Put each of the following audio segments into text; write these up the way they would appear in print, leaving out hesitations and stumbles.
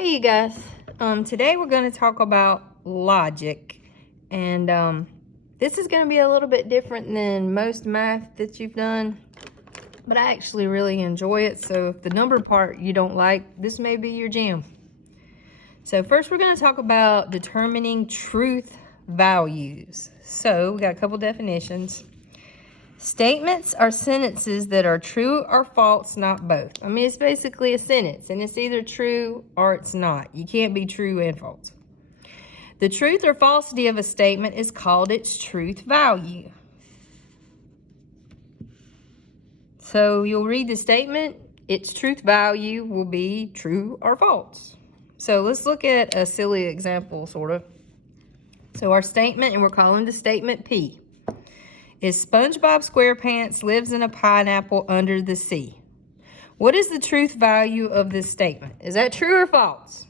Hey you guys, today we're going to talk about logic, and this is going to be a little bit different than most math that you've done, but I actually really enjoy it. So if the number part you don't like, this may be your jam. So first we're going to talk about determining truth values. So we got a couple definitions. Statements are sentences that are true or false, not both. I mean, it's basically a sentence, and it's either true or it's not. You can't be true and false. The truth or falsity of a statement is called its truth value. So you'll read the statement, its truth value will be true or false. So let's look at a silly example, sort of. So our statement, and we're calling the statement P, is SpongeBob SquarePants lives in a pineapple under the sea. What is the truth value of this statement? Is that true or false?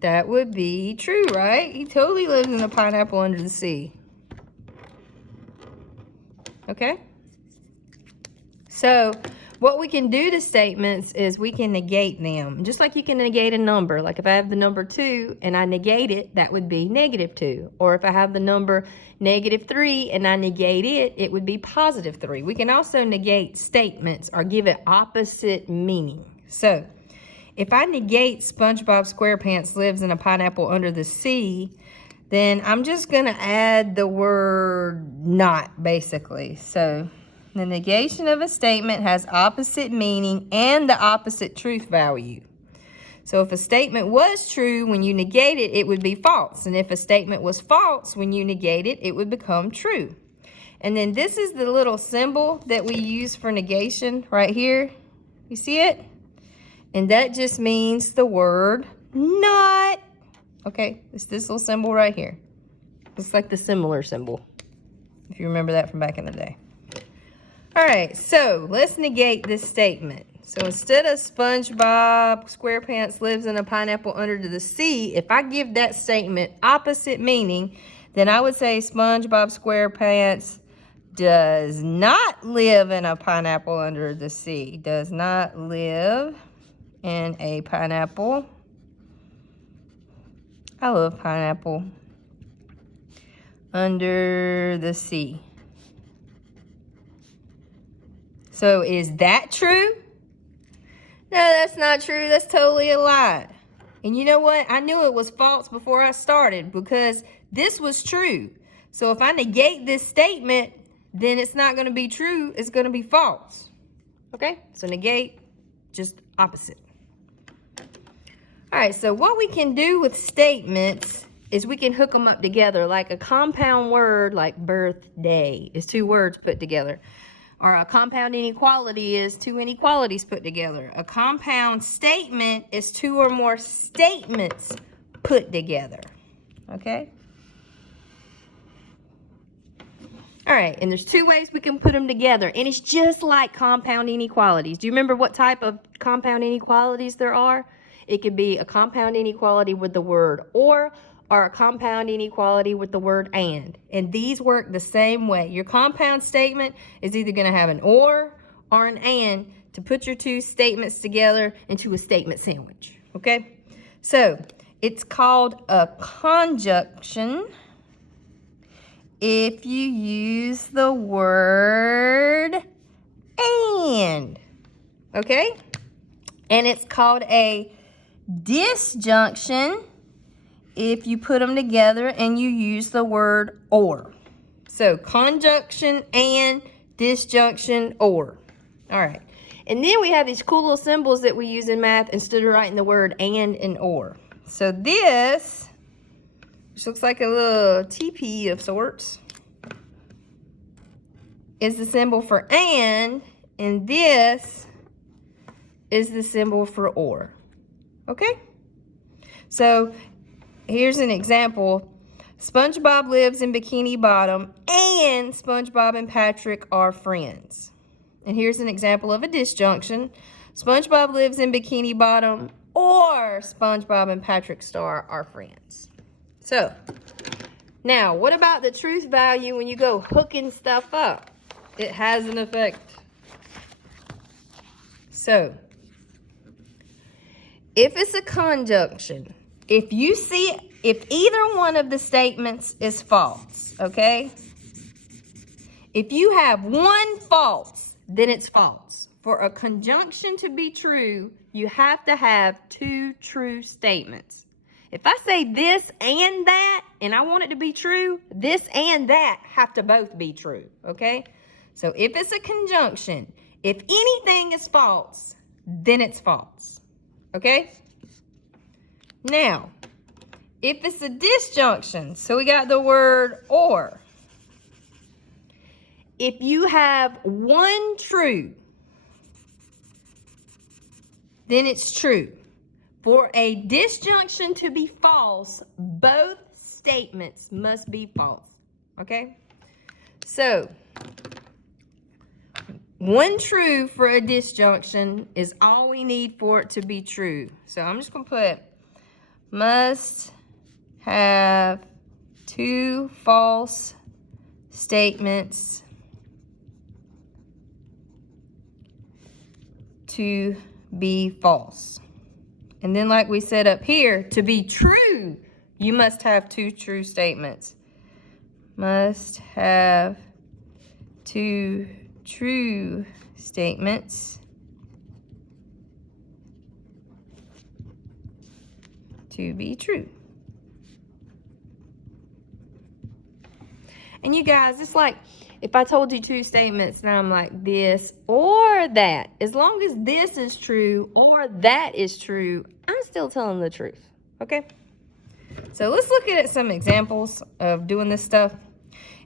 That would be true, right? He totally lives in a pineapple under the sea. Okay? So what we can do to statements is we can negate them. Just like you can negate a number. Like if I have the number 2 and I negate it, that would be -2. Or if I have the number -3 and I negate it, it would be +3. We can also negate statements or give it opposite meaning. So if I negate SpongeBob SquarePants lives in a pineapple under the sea, then I'm just going to add the word not, basically. So the negation of a statement has opposite meaning and the opposite truth value. So if a statement was true, when you negate it, it would be false. And if a statement was false, when you negate it, it would become true. And then this is the little symbol that we use for negation right here. You see it? And that just means the word not. Okay, it's this little symbol right here. It's like the similar symbol, if you remember that from back in the day. All right, so let's negate this statement. So instead of SpongeBob SquarePants lives in a pineapple under the sea, if I give that statement opposite meaning, then I would say SpongeBob SquarePants does not live in a pineapple under the sea. Does not live in a pineapple. I love pineapple. Under the sea. So is that true? No, that's not true. That's totally a lie. And you know what? I knew it was false before I started because this was true. So if I negate this statement, then it's not going to be true. It's going to be false. Okay? So negate, just opposite. All right, so what we can do with statements is we can hook them up together. Like a compound word like birthday is 2 words put together. Or a compound inequality is 2 inequalities put together. A compound statement is 2 or more statements put together. Okay? All right, and there's 2 ways we can put them together. And it's just like compound inequalities. Do you remember what type of compound inequalities there are? It could be a compound inequality with the word or a compound inequality with the word and. And these work the same way. Your compound statement is either going to have an or an and to put your 2 statements together into a statement sandwich. Okay? So, it's called a conjunction if you use the word and. Okay? And it's called a disjunction if you put them together and you use the word or. So conjunction and disjunction or. All right. And then we have these cool little symbols that we use in math instead of writing the word and or. So this, which looks like a little TP of sorts, is the symbol for and this is the symbol for or. Okay? So here's an example. SpongeBob lives in Bikini Bottom and SpongeBob and Patrick are friends. And here's an example of a disjunction. SpongeBob lives in Bikini Bottom or SpongeBob and Patrick Star are friends. So, now what about the truth value when you go hooking stuff up? It has an effect. So, if it's a conjunction, if either one of the statements is false, okay? If you have one false, then it's false. For a conjunction to be true, you have to have two true statements. If I say this and that, and I want it to be true, this and that have to both be true, okay? So if it's a conjunction, if anything is false, then it's false, okay? Now, if it's a disjunction, so we got the word or. If you have one true, then it's true. For a disjunction to be false, both statements must be false, okay? So, one true for a disjunction is all we need for it to be true. So I'm just going to put must have two false statements to be false. And then like we said up here, to be true, you must have two true statements. Must have two true statements to be true. And you guys, it's like if I told you two statements and I'm like this or that, as long as this is true or that is true, I'm still telling the truth, okay? So let's look at some examples of doing this stuff.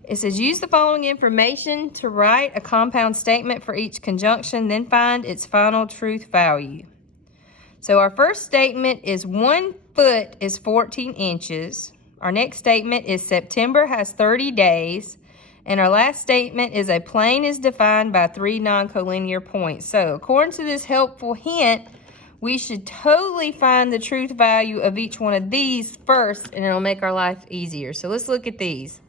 It says use the following information to write a compound statement for each conjunction, then find its final truth value. So our first statement is 1 foot is 14 inches. Our next statement is September has 30 days. And our last statement is a plane is defined by 3 non-collinear points. So according to this helpful hint, we should totally find the truth value of each one of these first, and it'll make our life easier. So let's look at these.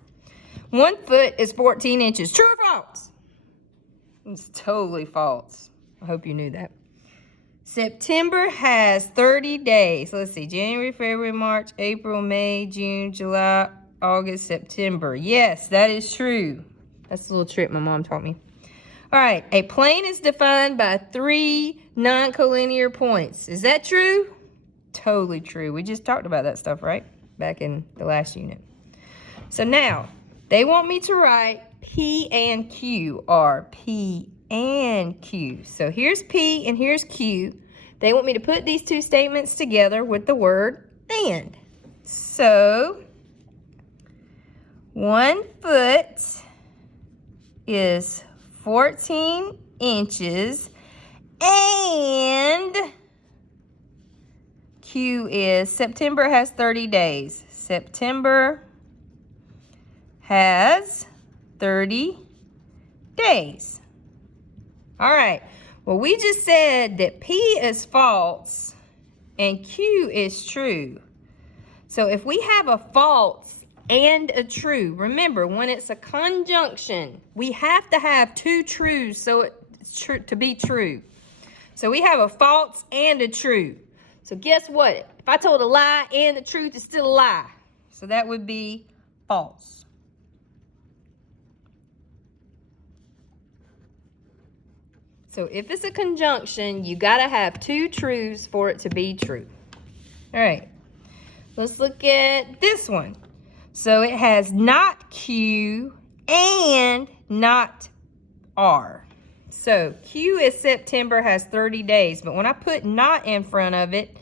1 foot is 14 inches. True or false? It's totally false. I hope you knew that. September has 30 days. Let's see. January, February, March, April, May, June, July, August, September. Yes, that is true. That's a little trick my mom taught me. All right. A plane is defined by 3 non-collinear points. Is that true? Totally true. We just talked about that stuff, right? Back in the last unit. So now, they want me to write P and Q, or P and Q. So here's P and here's Q. They want me to put these two statements together with the word and. So 1 foot is 14 inches and Q is September has 30 days. September has 30 days. All right. Well, we just said that P is false and Q is true. So if we have a false and a true, remember, when it's a conjunction, we have to have two trues so it's true to be true. So we have a false and a true. So guess what? If I told a lie and the truth, it's still a lie. So that would be false. So if it's a conjunction, you got to have two truths for it to be true. All right. Let's look at this one. So it has not Q and not R. So Q is September has 30 days. But when I put not in front of it,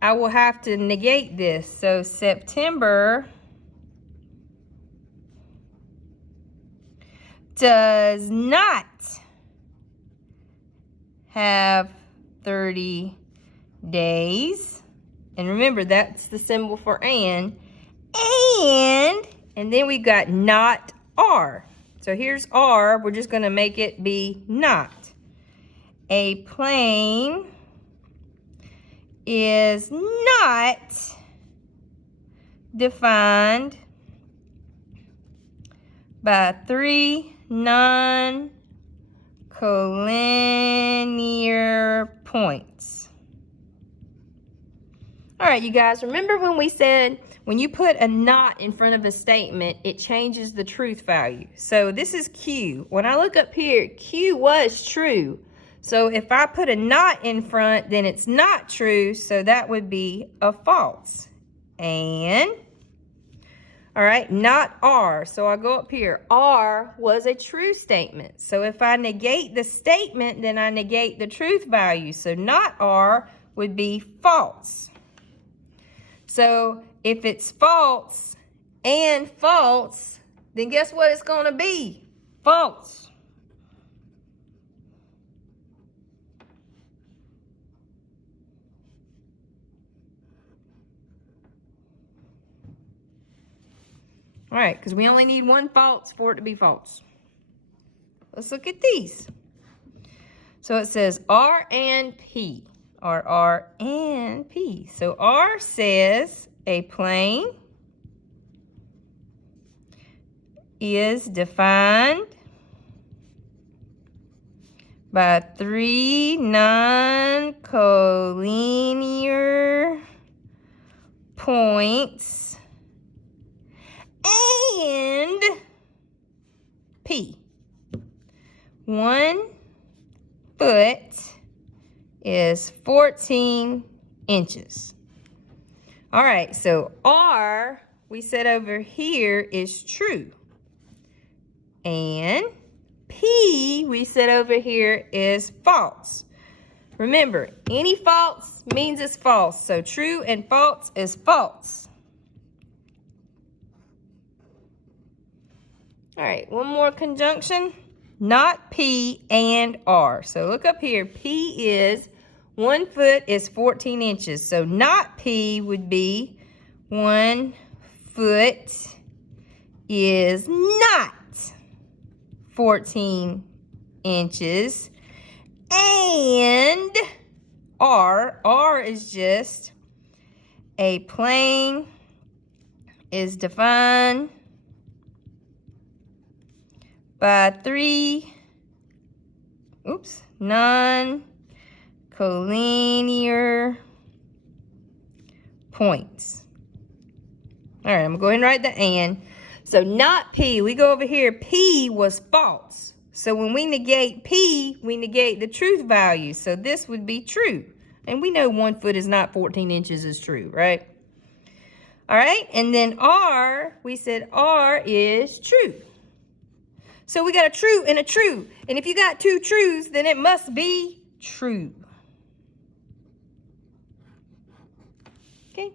I will have to negate this. So September does not have 30 days. And remember, that's the symbol for and then we got not R. So here's R. We're just going to make it be not. A plane is not defined by 3 non-collinear points. All right, you guys, remember when we said when you put a not in front of a statement, it changes the truth value. So this is Q. When I look up here, Q was true. So if I put a not in front, then it's not true. So that would be a false. And, all right, not R. So I go up here. R was a true statement. So if I negate the statement, then I negate the truth value. So not R would be false. So if it's false and false, then guess what it's going to be? False. All right, because we only need one false for it to be false. Let's look at these. So it says R and P. R and P. So R says a plane is defined by three non-collinear points and P. 1 foot is 14 inches. All right, so R, we said over here, is true. And P, we said over here, is false. Remember, any false means it's false. So true and false is false. All right, one more conjunction. Not P and R. So look up here. P is 1 foot is 14 inches. So not P would be 1 foot is not 14 inches. And R is just a plane is defined by three non-collinear points. All right, I'm going to go ahead and write the and. So not P, we go over here, P was false. So when we negate P, we negate the truth value. So this would be true. And we know 1 foot is not 14 inches is true, right? All right, and then R, we said R is true. So we got a true and a true. And if you got two truths, then it must be true. Okay.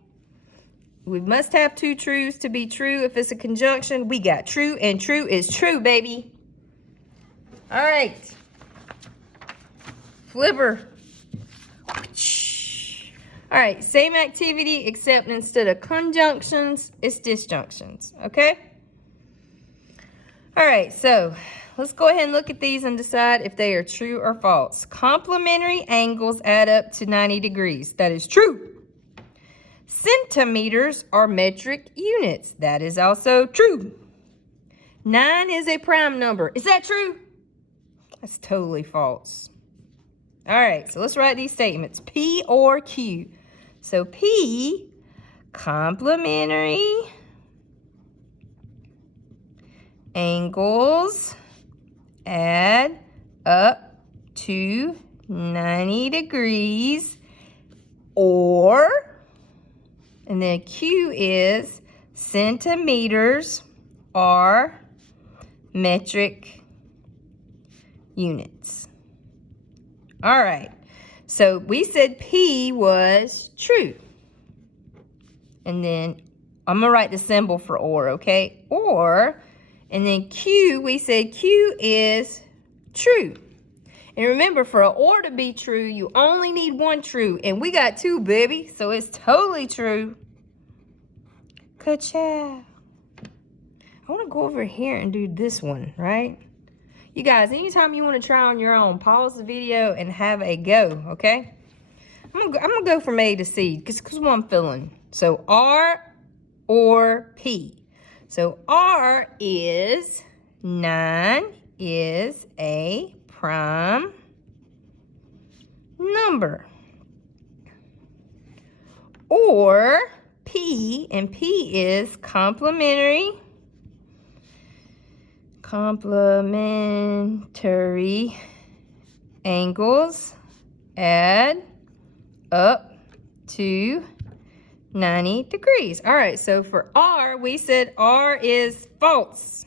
We must have two truths to be true. If it's a conjunction, we got true and true is true, baby. All right. Flipper. All right, same activity, except instead of conjunctions, it's disjunctions, okay? All right, so let's go ahead and look at these and decide if they are true or false. Complementary angles add up to 90 degrees. That is true. Centimeters are metric units. That is also true. 9 is a prime number. Is that true? That's totally false. All right, so let's write these statements. P or Q. So P, complementary angles add up to 90 degrees, or, and then Q is centimeters are metric units. All right, so we said P was true. And then I'm gonna write the symbol for or, okay? Or, and then Q, we said Q is true. And remember, for an or to be true, you only need one true. And we got two, baby, so it's totally true. Good job. I wanna go over here and do this one, right? You guys, anytime you want to try on your own, pause the video and have a go, okay? I'm gonna go from A to C, because what I'm feeling. So R or P. So R is 9 is a prime number. or P, and P is complementary angles add up to 90 degrees. All right, so for R, we said R is false.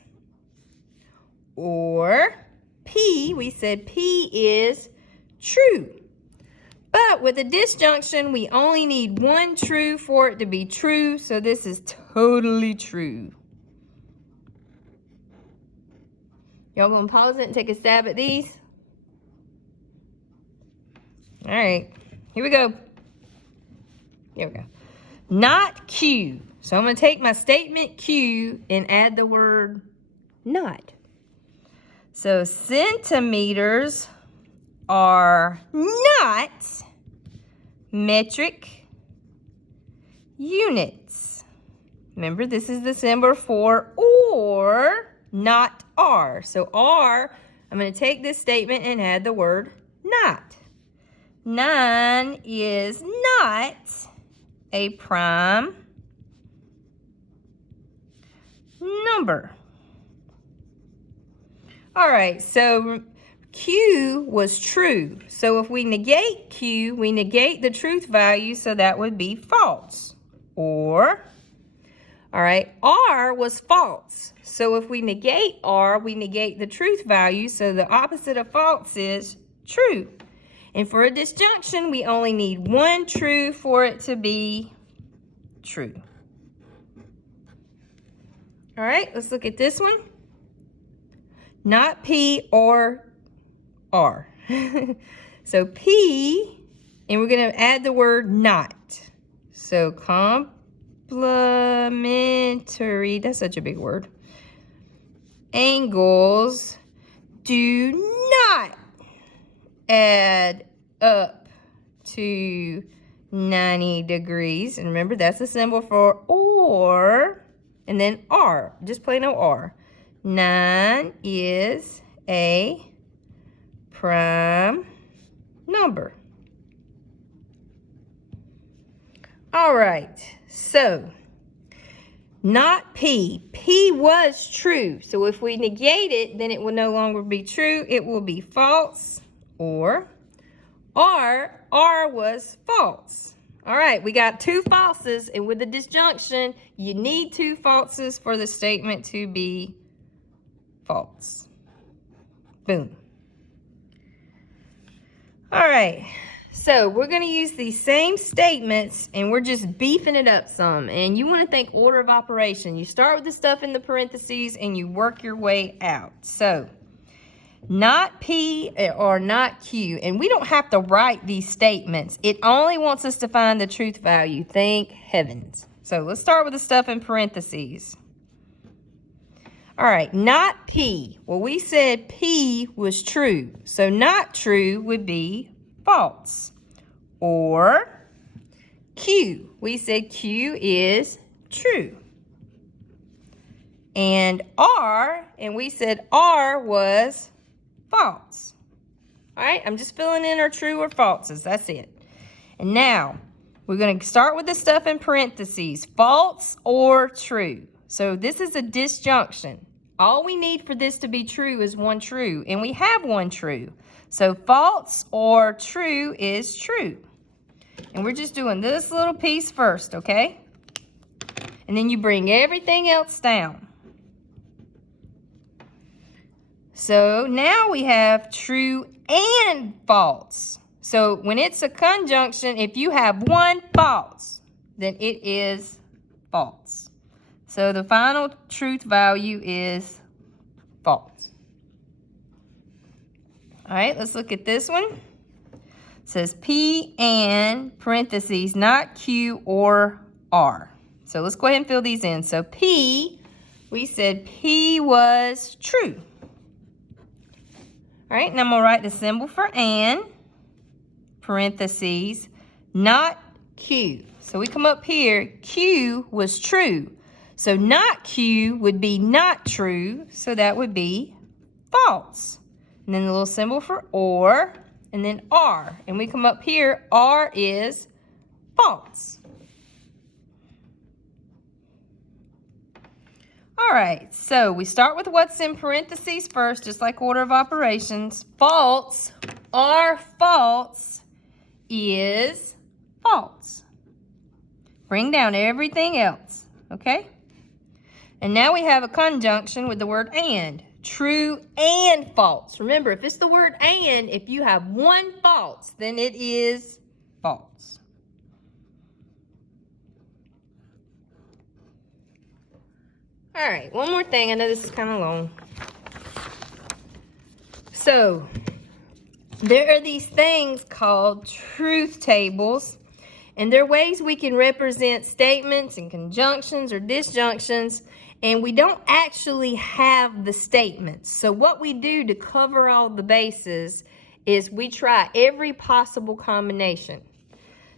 Or P, we said P is true. But with a disjunction, we only need one true for it to be true, so this is totally true. Y'all gonna pause it and take a stab at these? All right, here we go. Here we go. Not Q. So I'm gonna take my statement Q and add the word not. So centimeters are not metric units. Remember, this is the symbol for or, not are. So are, I'm going to take this statement and add the word not. 9 is not a prime number. All right, so Q was true. So if we negate Q, we negate the truth value, so that would be false. Or, all right, R was false. So if we negate R, we negate the truth value, so the opposite of false is true. And for a disjunction, we only need one true for it to be true. All right, let's look at this one. Not P or R. So P, and we're going to add the word not. So complementary, that's such a big word. Angles do not add up to 90 degrees. And remember, that's a symbol for or, and then R, just plain old R. 9 is a prime number. All right, so not P. P was true. So if we negate it, then it will no longer be true. It will be false. Or R was false. All right, we got two falses, and with the disjunction, you need two falses for the statement to be false. Boom. All right, so we're going to use these same statements, and we're just beefing it up some. And you want to think order of operation. You start with the stuff in the parentheses, and you work your way out. So not P or not Q. And we don't have to write these statements. It only wants us to find the truth value. Thank heavens. So let's start with the stuff in parentheses. All right, not P. Well, we said P was true. So not true would be false. Or Q. We said Q is true. And R, and we said R was false. All right, I'm just filling in our true or falses. That's it. And now we're going to start with the stuff in parentheses. False or true. So this is a disjunction. All we need for this to be true is one true, and we have one true. So false or true is true. And we're just doing this little piece first, okay? And then you bring everything else down. So now we have true and false. So when it's a conjunction, if you have one false, then it is false. So the final truth value is false. All right, let's look at this one. It says P and parentheses, not Q or R. So let's go ahead and fill these in. So P, we said P was true. All right, and I'm going to write the symbol for and, parentheses, not Q. So we come up here, Q was true. So not Q would be not true, so that would be false. And then the little symbol for or, and then R. And we come up here, R is false. All right, so we start with what's in parentheses first, just like order of operations. False or false is false. Bring down everything else, okay? And now we have a conjunction with the word and. True and false. Remember, if it's the word and, if you have one false, then it is false. All right, one more thing. I know this is kind of long. So, there are these things called truth tables, and they're ways we can represent statements and conjunctions or disjunctions, and we don't actually have the statements. So what we do to cover all the bases is we try every possible combination.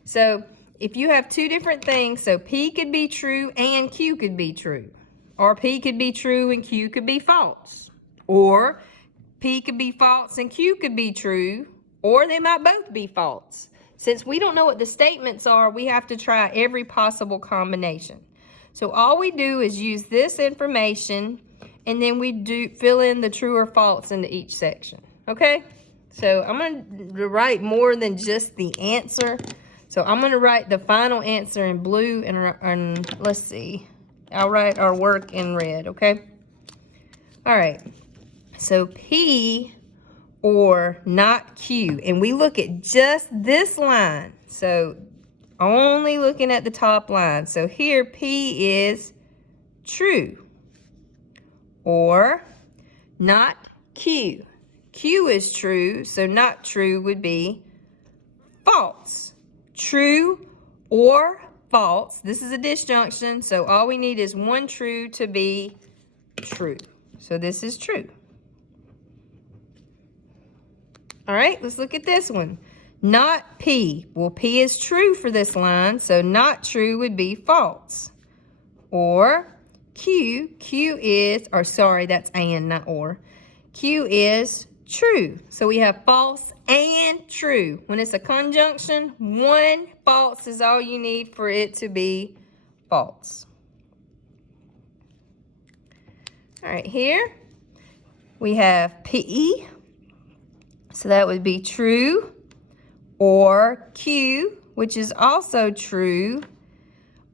So if you have two different things, so P could be true and Q could be true. Or P could be true and Q could be false. Or P could be false and Q could be true. Or they might both be false. Since we don't know what the statements are, we have to try every possible combination. So all we do is use this information, and then we fill in the true or false into each section, okay? So I'm going to write more than just the answer. So I'm going to write the final answer in blue, and let's see. I'll write our work in red, okay? All right. So P or not Q, and we look at just this line. So only looking at the top line. So here P is true or not Q. Q is true, so not true would be false. True or false. This is a disjunction, so all we need is one true to be true. So this is true. All right, let's look at this one. Not P. Well, P is true for this line, so not true would be false. Or Q. Q is, or sorry, that's and, not or. Q is true. So we have false and true. When it's a conjunction, one false is all you need for it to be false. All right, here we have P. So that would be true. Or Q, which is also true,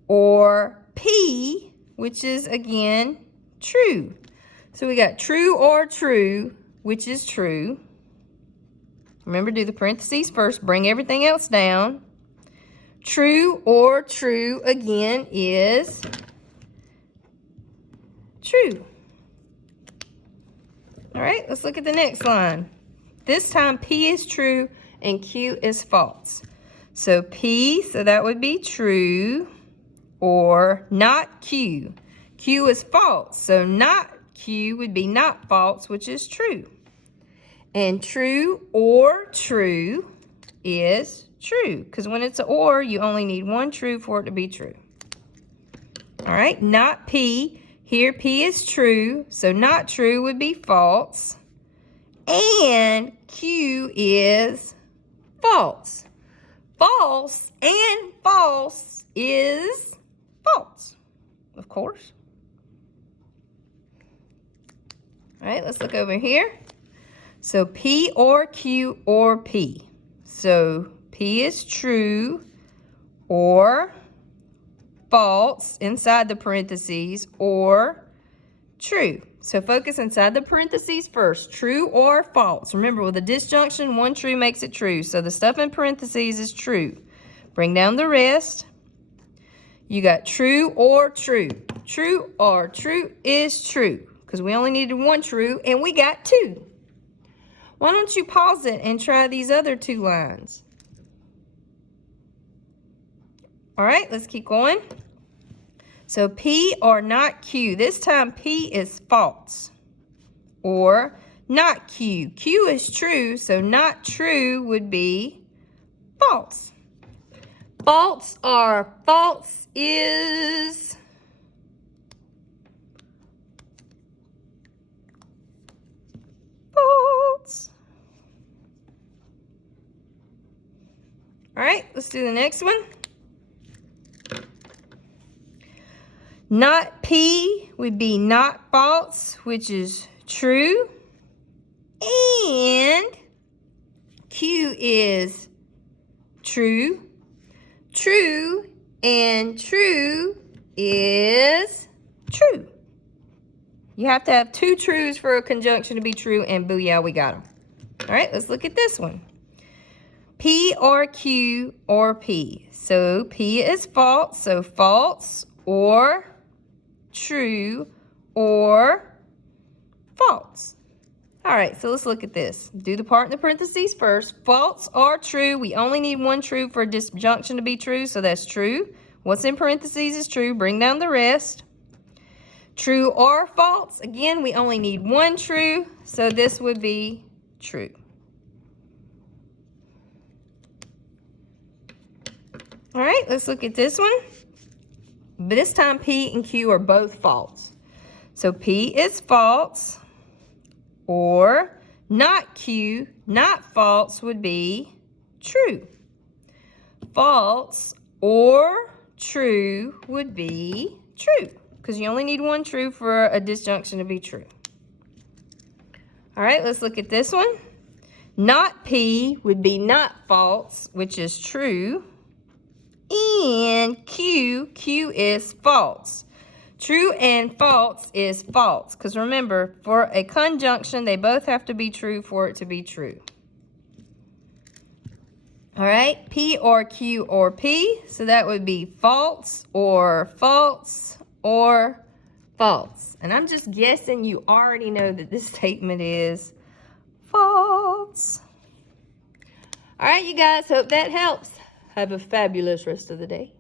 or P, which is again true. So we got true or true, which is true. Remember, do the parentheses first, bring everything else down. True or true again is true. All right, let's look at the next line. This time P is true and Q is false. So P, so that would be true or not Q. Q is false, so not Q would be not false, which is true. And true or true is true, because when it's an or, you only need one true for it to be true. All right, not P. Here P is true, so not true would be false. And Q is false. False and false is false, of course. All right, let's look over here. So P or Q or P. So P is true or false inside the parentheses or true. So focus inside the parentheses first. True or false. Remember, with a disjunction, one true makes it true. So the stuff in parentheses is true. Bring down the rest. You got true or true. True or true is true, because we only needed one true, and we got two. Why don't you pause it and try these other two lines? All right, let's keep going. So P or not Q. This time P is false or not Q. Q is true, so not true would be false. False or false is false. All right, let's do the next one. Not P would be not false, which is true. And Q is true. True and true is true. You have to have two trues for a conjunction to be true, and booyah, we got them. All right, let's look at this one. P or Q or P. So P is false, so false or true or false. All right, so let's look at this. Do the part in the parentheses first. False or true. We only need one true for a disjunction to be true, so that's true. What's in parentheses is true. Bring down the rest. True or false. Again, we only need one true, so this would be true. All right, let's look at this one. This time P and Q are both false. So P is false, or not Q, not false would be true. False or true would be true, because you only need one true for a disjunction to be true. All right, let's look at this one. Not P would be not false, which is true. And Q is false. True and false is false, because remember, for a conjunction, they both have to be true for it to be true. All right, P or Q or P, so that would be false or false or false. And I'm just guessing you already know that this statement is false. All right, you guys, hope that helps. Have a fabulous rest of the day.